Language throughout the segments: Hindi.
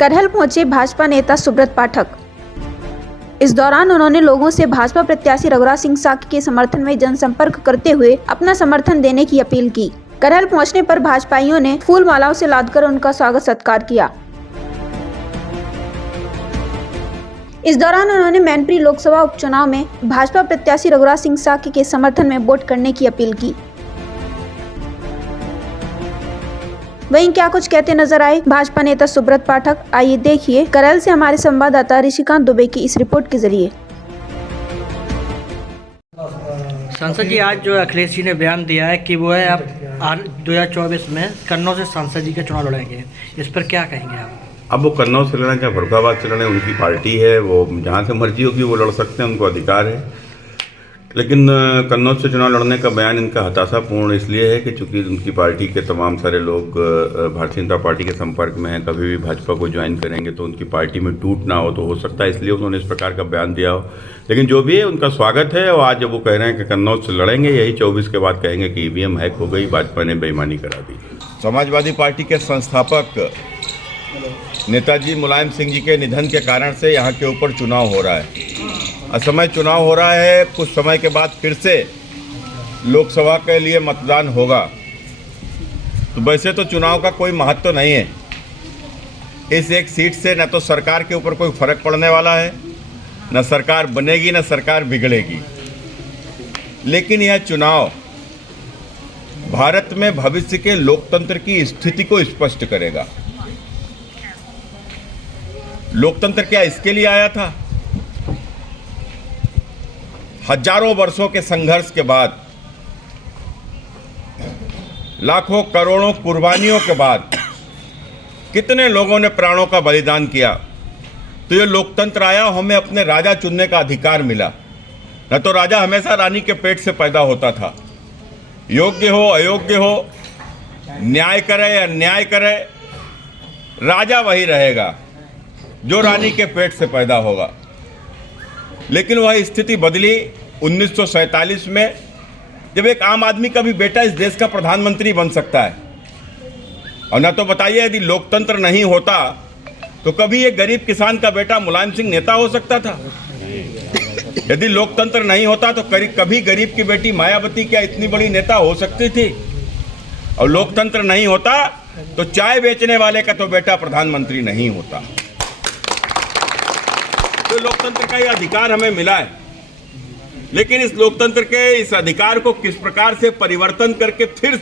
करहल पहुंचे भाजपा नेता सुब्रत पाठक। इस दौरान उन्होंने लोगों से भाजपा प्रत्याशी रघुराज सिंह साकी के समर्थन में जनसंपर्क करते हुए अपना समर्थन देने की अपील की। करहल पहुंचने पर भाजपाइयों ने फूल मालाओं से लादकर उनका स्वागत सत्कार किया। इस दौरान उन्होंने मैनपुरी लोकसभा उपचुनाव में भाजपा प्रत्याशी रघुराज सिंह साकी के समर्थन में वोट करने की अपील की। वहीं क्या कुछ कहते नजर आए भाजपा नेता सुब्रत पाठक, आइए देखिए करहल से हमारे संवाददाता ऋषिकांत दुबे की इस रिपोर्ट के जरिए। सांसद जी, आज जो अखिलेश जी ने बयान दिया है कि वो है आप 2024 में कन्नौज से सांसद जी का चुनाव लड़ेंगे, इस पर क्या कहेंगे आप? अब वो कन्नौज से लड़ें चाहे फरुखाबाद से लड़ें, उनकी पार्टी है, वो जहाँ से मर्जी होगी वो लड़ सकते हैं, उनको अधिकार है। लेकिन कन्नौज से चुनाव लड़ने का बयान इनका हताशापूर्ण इसलिए है कि चूंकि उनकी पार्टी के तमाम सारे लोग भारतीय जनता पार्टी के संपर्क में हैं, कभी भी भाजपा को ज्वाइन करेंगे तो उनकी पार्टी में टूट ना हो, तो हो सकता है इसलिए उन्होंने इस प्रकार का बयान दिया हो। लेकिन जो भी है उनका स्वागत है। और आज जब वो कह रहे हैं कि कन्नौज से लड़ेंगे, यही 24 के बाद कहेंगे कि ईवीएम हैक हो गई, भाजपा ने बेईमानी करा दी। समाजवादी पार्टी के संस्थापक नेताजी मुलायम सिंह जी के निधन के कारण से यहाँ के ऊपर चुनाव हो रहा है। असमय चुनाव हो रहा है। कुछ समय के बाद फिर से लोकसभा के लिए मतदान होगा। तो वैसे तो चुनाव का कोई महत्व तो नहीं है। इस एक सीट से न तो सरकार के ऊपर कोई फर्क पड़ने वाला है, न सरकार बनेगी, न सरकार बिगड़ेगी। लेकिन यह चुनाव भारत में भविष्य के लोकतंत्र की स्थिति को स्पष्ट करेगा। लोकतंत्र क्या इसके लिए आया था? हजारों वर्षों के संघर्ष के बाद, लाखों करोड़ों कुर्बानियों के बाद कितने लोगों ने प्राणों का बलिदान किया, तो ये लोकतंत्र आया। हमें अपने राजा चुनने का अधिकार मिला। न तो राजा हमेशा रानी के पेट से पैदा होता था। योग्य हो अयोग्य हो, न्याय करे या अन्याय करे, राजा वही रहेगा जो रानी के पेट से पैदा होगा। लेकिन वह स्थिति बदली 1947 में, जब एक आम आदमी का भी बेटा इस देश का प्रधानमंत्री बन सकता है। और न तो बताइए, यदि लोकतंत्र नहीं होता तो कभी एक गरीब किसान का बेटा मुलायम सिंह नेता हो सकता था? यदि लोकतंत्र नहीं होता तो कभी गरीब की बेटी मायावती क्या इतनी बड़ी नेता हो सकती थी? और लोकतंत्र नहीं होता तो चाय बेचने वाले का तो बेटा प्रधानमंत्री नहीं होता। तो लोकतंत्र का यह अधिकार हमें मिला है। लेकिन इस लोकतंत्र के इस अधिकार को किस प्रकार से परिवर्तन करके फिर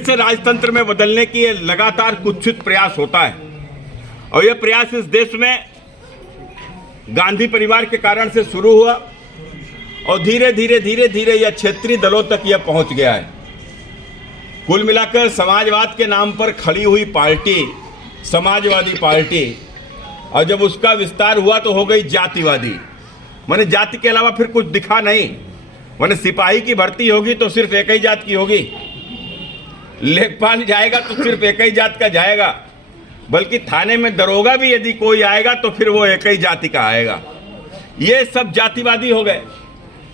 से राजतंत्र में बदलने की ये लगातार कुत्सित प्रयास होता है। और यह प्रयास इस देश में गांधी परिवार के कारण से शुरू हुआ और धीरे धीरे यह क्षेत्रीय दलों तक यह पहुंच गया है। कुल मिलाकर समाजवाद के नाम पर खड़ी हुई पार्टी समाजवादी पार्टी, और जब उसका विस्तार हुआ तो हो गई जातिवादी। माने जाति के अलावा फिर कुछ दिखा नहीं। माने सिपाही की भर्ती होगी तो सिर्फ एक ही जात की होगी, लेखपाल जाएगा तो सिर्फ एक ही जात का जाएगा, बल्कि थाने में दरोगा भी यदि कोई आएगा तो फिर वो एक ही जाति का आएगा। ये सब जातिवादी हो गए।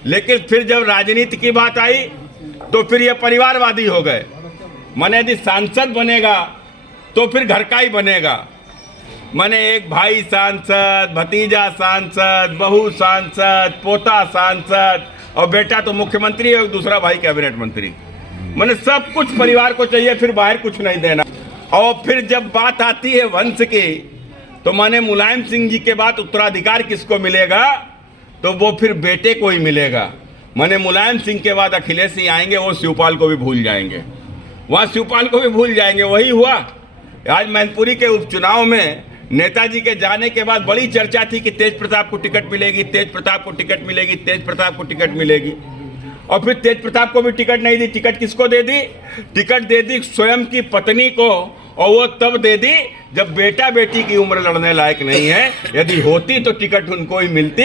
लेकिन फिर जब राजनीति की बात आई तो फिर ये परिवारवादी हो गए। माने यदि सांसद बनेगा तो फिर घर का ही बनेगा। माने एक भाई सांसद, भतीजा सांसद, बहू सांसद, पोता सांसद, और बेटा तो मुख्यमंत्री है, दूसरा भाई कैबिनेट मंत्री। माने सब कुछ परिवार को चाहिए, फिर बाहर कुछ नहीं देना। और फिर जब बात आती है वंश की, तो माने मुलायम सिंह जी के बाद उत्तराधिकार किसको मिलेगा? तो वो फिर बेटे को ही मिलेगा। माने मुलायम सिंह के बाद अखिलेश ही आएंगे, वो शिवपाल को भी भूल जाएंगे, वहाँ शिवपाल को भी भूल जाएंगे। वही हुआ। आज मैनपुरी के उपचुनाव में नेताजी के जाने के बाद बड़ी चर्चा थी कि तेज प्रताप को टिकट मिलेगी, तेज प्रताप को टिकट मिलेगी, तेज प्रताप को टिकट मिलेगी। और फिर तेज प्रताप को भी टिकट नहीं दी। टिकट किसको दे दी? टिकट दे दी स्वयं की पत्नी को, और वो तब दे दी जब बेटा बेटी की उम्र लड़ने लायक नहीं है। यदि होती तो टिकट उनको ही मिलती,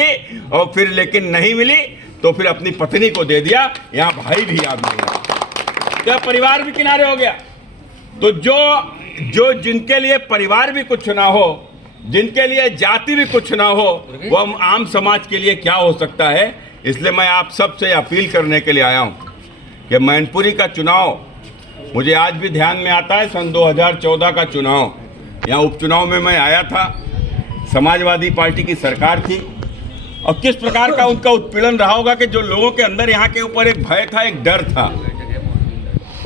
और फिर लेकिन नहीं मिली तो फिर अपनी पत्नी को दे दिया। यहाँ भाई भी याद नहीं है, क्या परिवार भी किनारे हो गया। तो जो जिनके लिए परिवार भी कुछ ना हो, जिनके लिए जाति भी कुछ ना हो, वो हम आम समाज के लिए क्या हो सकता है। इसलिए मैं आप सबसे अपील करने के लिए आया हूँ कि मैनपुरी का चुनाव मुझे आज भी ध्यान में आता है। सन 2014 का चुनाव, यहाँ उपचुनाव में मैं आया था, समाजवादी पार्टी की सरकार थी, और किस प्रकार का उनका उत्पीड़न रहा होगा कि जो लोगों के अंदर यहाँ के ऊपर एक भय था, एक डर था,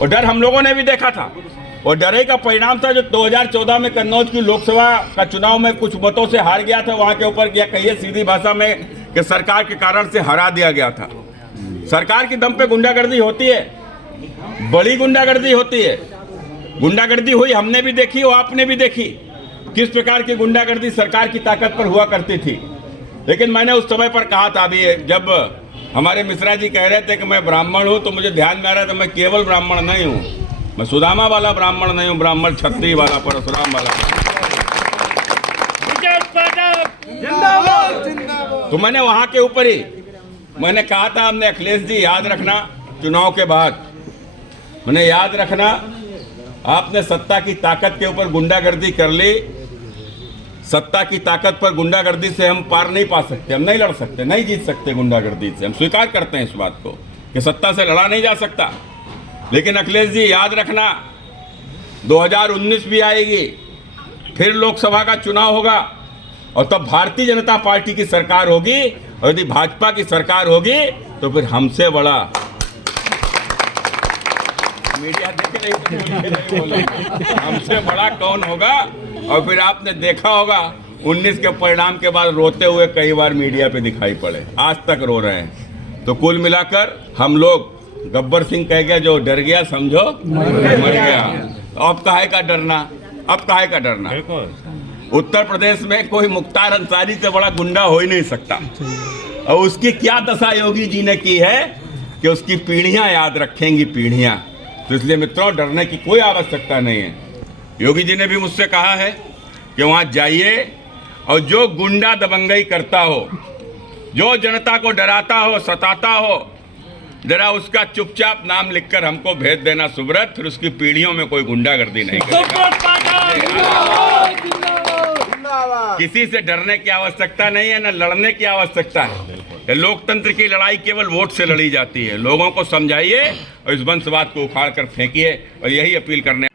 और डर हम लोगों ने भी देखा था। और डरे का परिणाम था जो 2014 में कन्नौज की लोकसभा का चुनाव में कुछ मतों से हार गया था, वहाँ के ऊपर क्या कहिए सीधी भाषा में कि सरकार के कारण से हरा दिया गया था। सरकार के दम पे गुंडागर्दी होती है, बड़ी गुंडागर्दी होती है। गुंडागर्दी हुई, हमने भी देखी और आपने भी देखी किस प्रकार की गुंडागर्दी सरकार की ताकत पर हुआ करती थी। लेकिन मैंने उस समय पर कहा था, अभी जब हमारे मिश्रा जी कह रहे थे कि मैं ब्राह्मण हूँ, तो मुझे ध्यान में आ रहा था मैं केवल ब्राह्मण नहीं हूँ, मैं सुदामा वाला ब्राह्मण नहीं हूँ, ब्राह्मण छत्री वाला, परशुराम वाला। तो मैंने वहाँ के ऊपर ही मैंने कहा था, हमने अखिलेश जी याद रखना, चुनाव के बाद मैंने याद रखना, आपने सत्ता की ताकत के ऊपर गुंडागर्दी कर ली। सत्ता की ताकत पर गुंडागर्दी से हम पार नहीं पा सकते, हम नहीं लड़ सकते, नहीं जीत सकते गुंडागर्दी से। हम स्वीकार करते हैं इस बात को कि सत्ता से लड़ा नहीं जा सकता। लेकिन अखिलेश जी याद रखना, 2019 भी आएगी, फिर लोकसभा का चुनाव होगा, और तब भारतीय जनता पार्टी की सरकार होगी, और यदि भाजपा की सरकार होगी तो फिर हमसे बड़ा मीडिया देख नहीं बोले, हमसे बड़ा कौन होगा। और फिर आपने देखा होगा 19 के परिणाम के बाद रोते हुए कई बार मीडिया पे दिखाई पड़े, आज तक रो रहे हैं। तो कुल मिलाकर हम लोग, गब्बर सिंह कह गया जो डर गया समझो मर गया। अब काहे का डरना, अब काहे का डरना। उत्तर प्रदेश में कोई मुख्तार अंसारी से बड़ा गुंडा हो ही नहीं सकता, और उसकी क्या दशा योगी जी ने की है कि उसकी पीढ़ियां याद रखेंगी, पीढ़ियां। तो इसलिए मित्रों, डरने की कोई आवश्यकता नहीं है। योगी जी ने भी मुझसे कहा है कि वहां जाइए, और जो गुंडा दबंगई करता हो, जो जनता को डराता हो, सताता हो, जरा उसका चुपचाप नाम लिखकर हमको भेज देना सुब्रत, फिर उसकी पीढ़ियों में कोई गुंडागर्दी नहीं करेगा। किसी से डरने की आवश्यकता नहीं है, न लड़ने की आवश्यकता है। लोकतंत्र की लड़ाई केवल वोट से लड़ी जाती है। लोगों को समझाइए और इस वंशवाद को उखाड़ कर फेंकिए, और यही अपील करने